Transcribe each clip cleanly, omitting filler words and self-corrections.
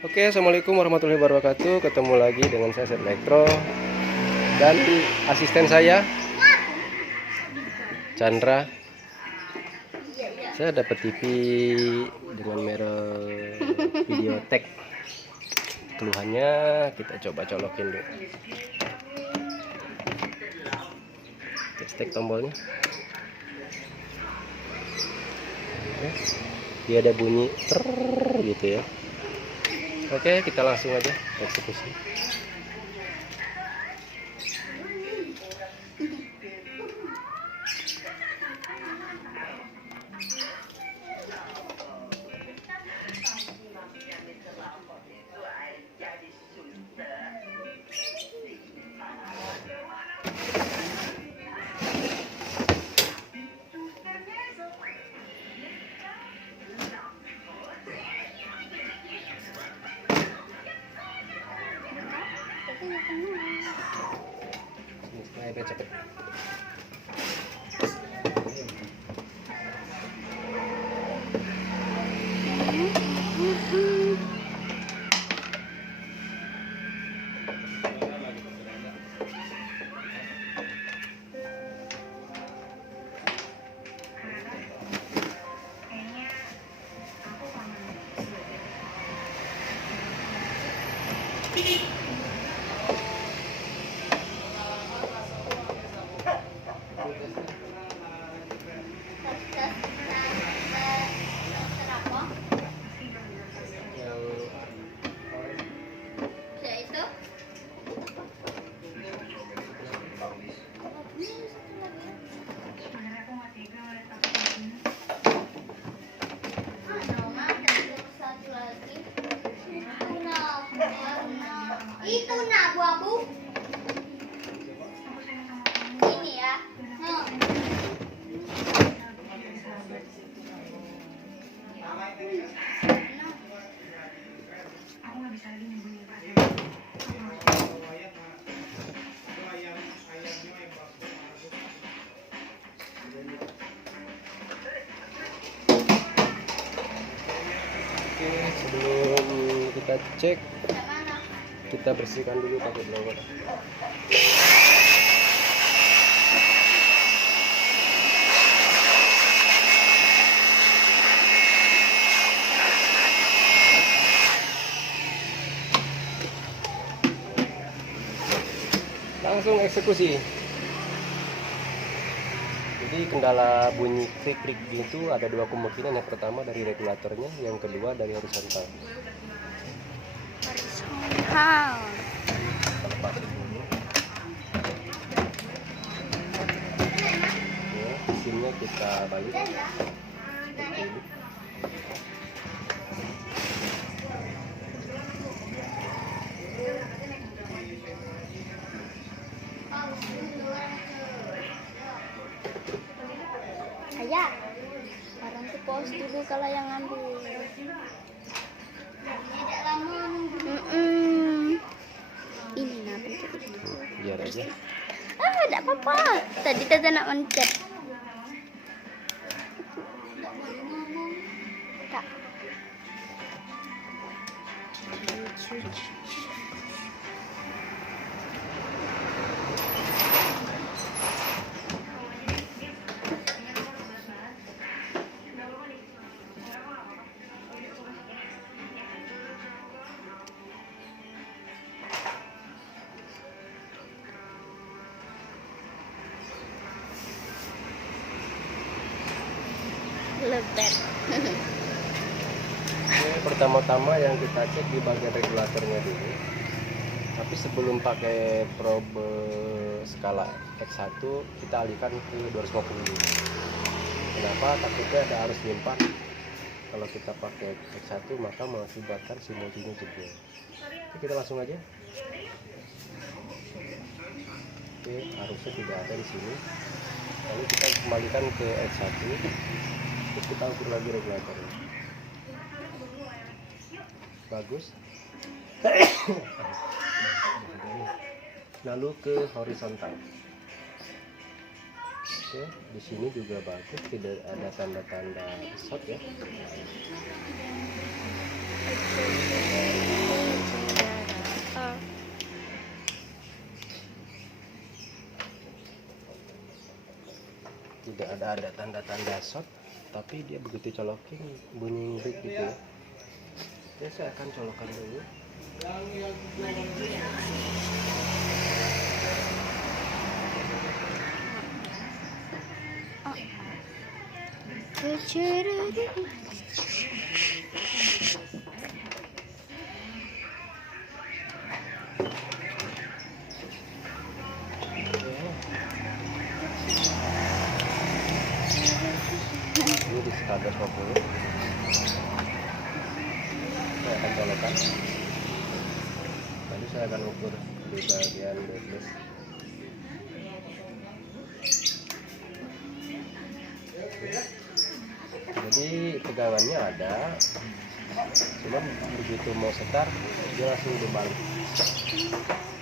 Oke, assalamualaikum warahmatullahi wabarakatuh. Ketemu lagi dengan saya Set Elektro dan asisten saya Chandra. Saya dapat TV dengan merek Videotek. Keluhannya kita coba colokin dulu. Cek tombolnya. Dia ada bunyi gitu ya. Oke, kita langsung aja eksekusi. Supaya cepet. Itu nak abu-abu ini ya. Oke, sebelum kita cek, kita bersihkan dulu pakai blower. Langsung eksekusi. Jadi kendala bunyi klik-klik gitu ada dua kemungkinan. Yang pertama dari regulatornya, yang kedua dari horizontal. Horizontal. Lepas dulu. Ya, mesinnya kita balik. Seperti ini. Ayah, orang tuh pause dulu kalau yang ngambil. Ini nah pencet itu. Biar aja. Tidak apa-apa. Tadi Tata nak mencet. Tak. Lebat. Oke, pertama-tama yang kita cek di bagian regulatornya dulu. Tapi sebelum pakai probe skala X1, kita alihkan ke 250 dulu. Kenapa? Takutnya ada arus limpah. Kalau kita pakai X1 maka mengakibatkan si multinya jebol. Oke, kita langsung aja. Oke, arusnya tidak ada di sini. Lalu kita kembalikan ke X1. Terus kita ukur lagi regulatornya. Bagus. Lalu ke horizontal. Oke, di sini juga bagus, tidak ada tanda-tanda short ya. ada tanda-tanda short, tapi dia begitu colokin bunyi ngedut gitu ya. Jadi saya akan colokan dulu. Ini di sekitar 250. Saya akan colokan. Lalu saya akan ukur di bagian backlight. Jadi tegangannya ada, cuma begitu mau setar dia langsung berbalik.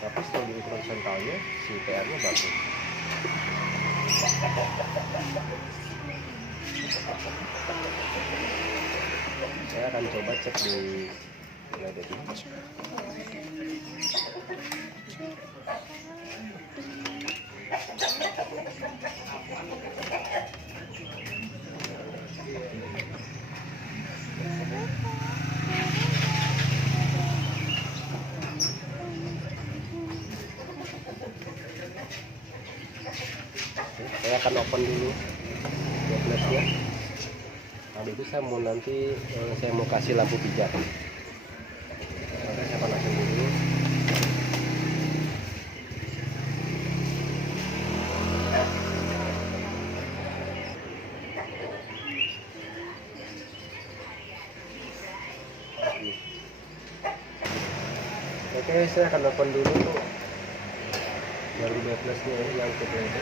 Tapi setelah diukur horizontalnya si PR-nya bagus. Saya akan coba cek di LED-nya. Saya akan open dulu backlightnya. Habis itu saya mau saya mau kasih lampu pijar. Oke, saya panasin dulu. Oke, saya akan open dulu dari backlightnya yang ke LED.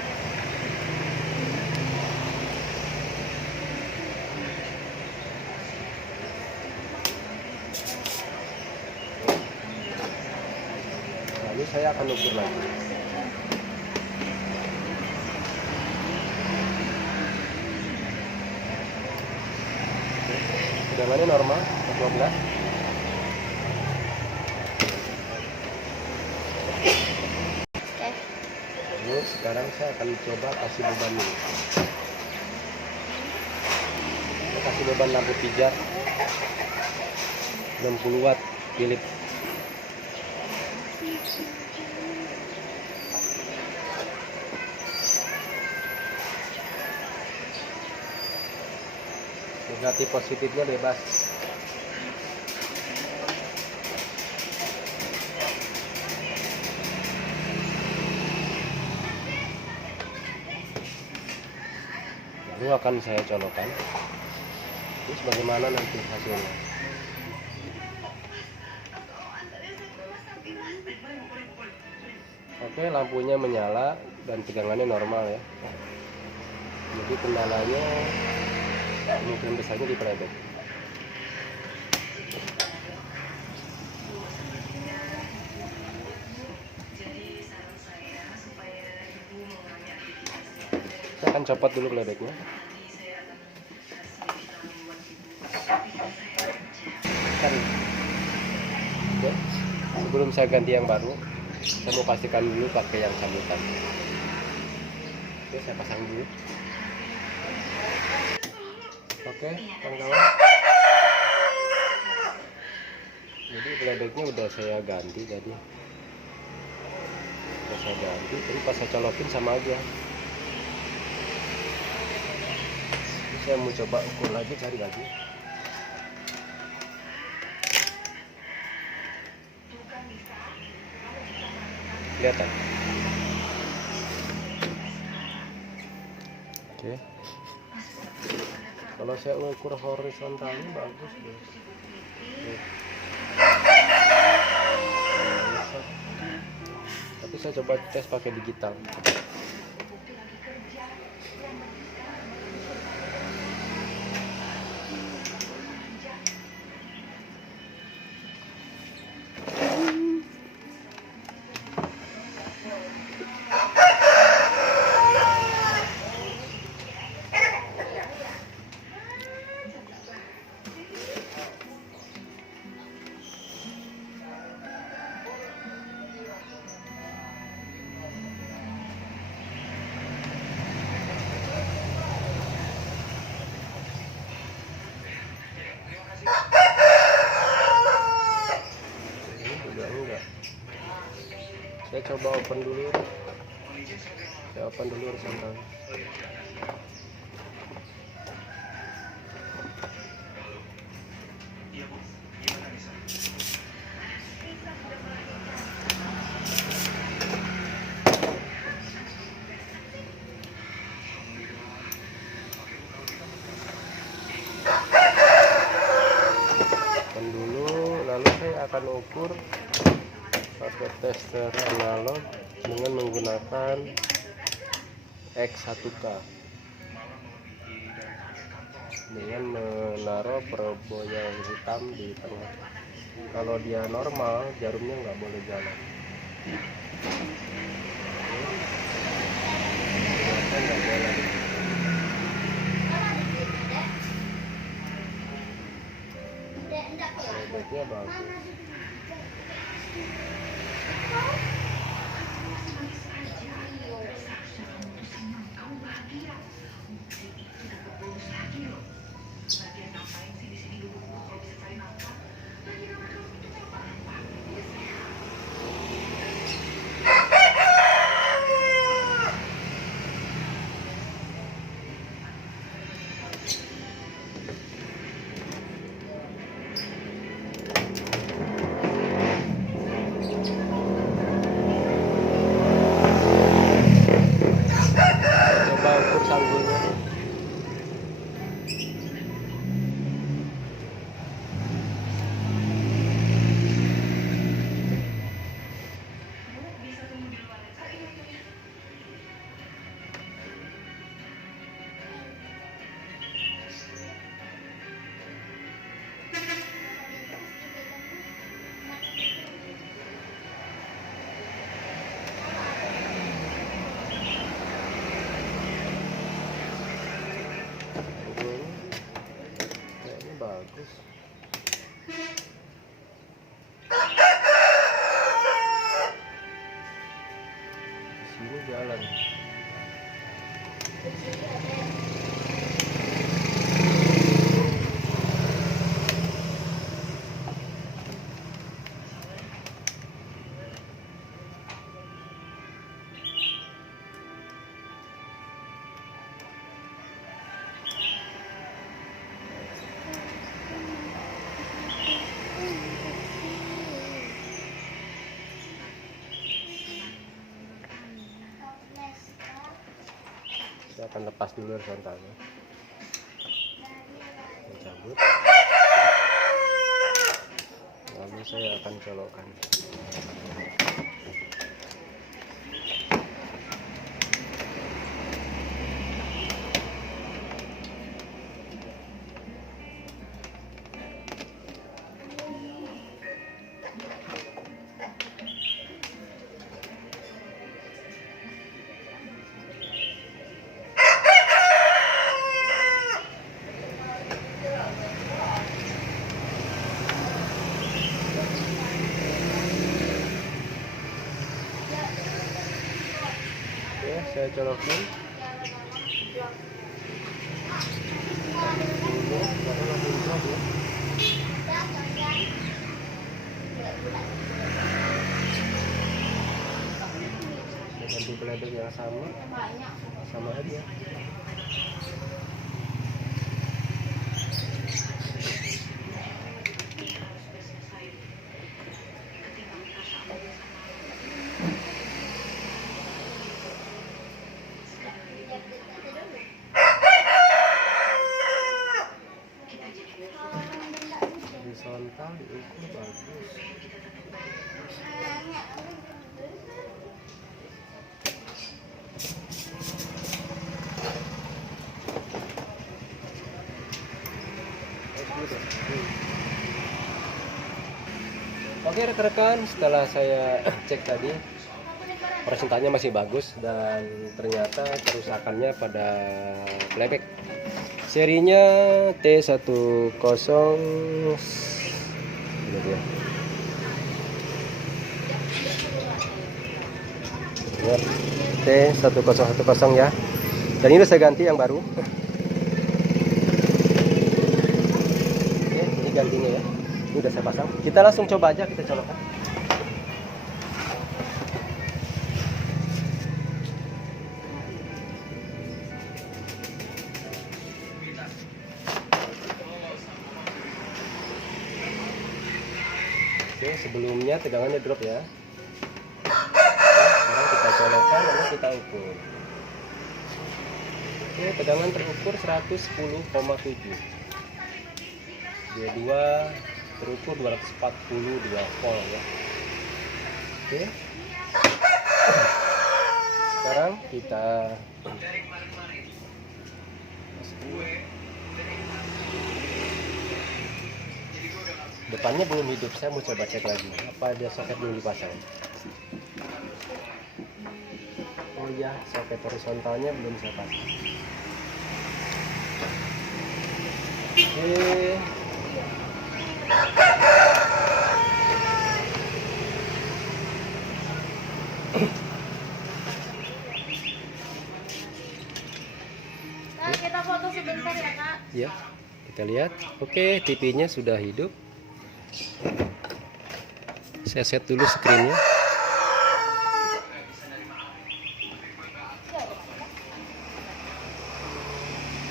Lalu saya akan ukur lagi. Tegangannya normal 12. Oke. Lalu sekarang saya akan coba kasih beban dulu. Saya kasih beban lampu pijar 60 watt Philips. Negatif positifnya bebas. Lalu akan saya colokan. Terus bagaimana nanti hasilnya? Oke, lampunya menyala dan tegangannya normal ya. Jadi kendalanya mungkin besarnya di playback. Saya akan copot dulu playbacknya. Oke, sebelum saya ganti yang baru, saya mau pastikan dulu pakai yang sambutan. Oke, saya pasang dulu. Oke, kawan-kawan. Jadi playbacknya udah saya ganti tadi. Udah saya ganti, tapi pas saya colokin sama aja. Ini saya mau coba ukur lagi, cari lagi. Kelihatan. Oke. Kalau saya ukur horizontalnya bagus deh. Tapi saya coba tes pakai digital. Saya coba open dulu. Saya open dulu horizontal. Open dulu, lalu saya akan ukur pakai tester analog dengan menggunakan X1K dengan menaruh probe yang hitam di tengah. Kalau dia normal, jarumnya nggak boleh jalan. Ternyata nggak jalan. Robotnya bagus. Coba ukur sanggulnya. Kayaknya bagus. Di sini jalan. Saya akan lepas dulu horizontalnya. Saya cabut. Lalu saya akan colokkan. Oke, saya colokin dulu, baru langsung drop ya. Ganti peledor yang sama aja. Horizontal diukur bagus. Oke rekan-rekan, setelah saya cek tadi presentasinya masih bagus dan ternyata kerusakannya pada playback. Serinya T10 ini dia. Ya, T1010 ya. Dan ini saya ganti yang baru. Oke, ini gantinya ya. Ini udah saya pasang. Kita langsung coba aja, kita colokkan. Oke, sebelumnya tegangannya drop ya. Sekarang kita colokkan lalu kita ukur. Oke, tegangan terukur 110,7. Dua terukur 242 volt ya. Oke. Sekarang kita depannya belum hidup, saya mau coba cek lagi apa ada soket belum dipasang. Oh iya, soket horizontalnya belum saya pasang. Oke. Nah, kita foto sebentar ya kak. Ya, kita lihat. Oke, TV-nya sudah hidup. Saya set dulu screen-nya.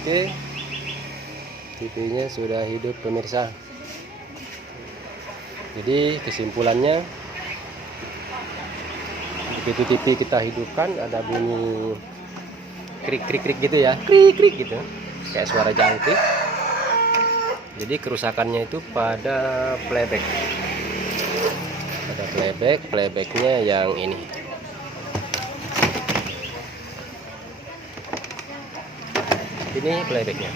Oke, TV-nya sudah hidup pemirsa. Jadi kesimpulannya, begitu TV kita hidupkan ada bunyi krik krik krik gitu ya, krik krik gitu, kayak suara jangkrik. Jadi kerusakannya itu pada playback. Pada playbacknya yang ini. Ini playbacknya.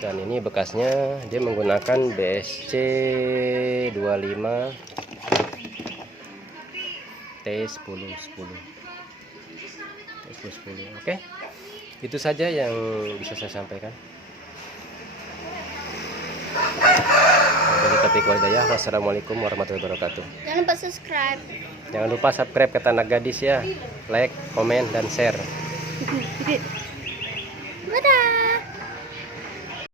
Dan ini bekasnya, dia menggunakan BSC 25 T1010. Oke, itu saja yang bisa saya sampaikan. Wassalamualaikum warahmatullahi wabarakatuh. Jangan lupa subscribe. Jangan lupa subscribe kata anak gadis ya, like, komen, dan share. Dadah.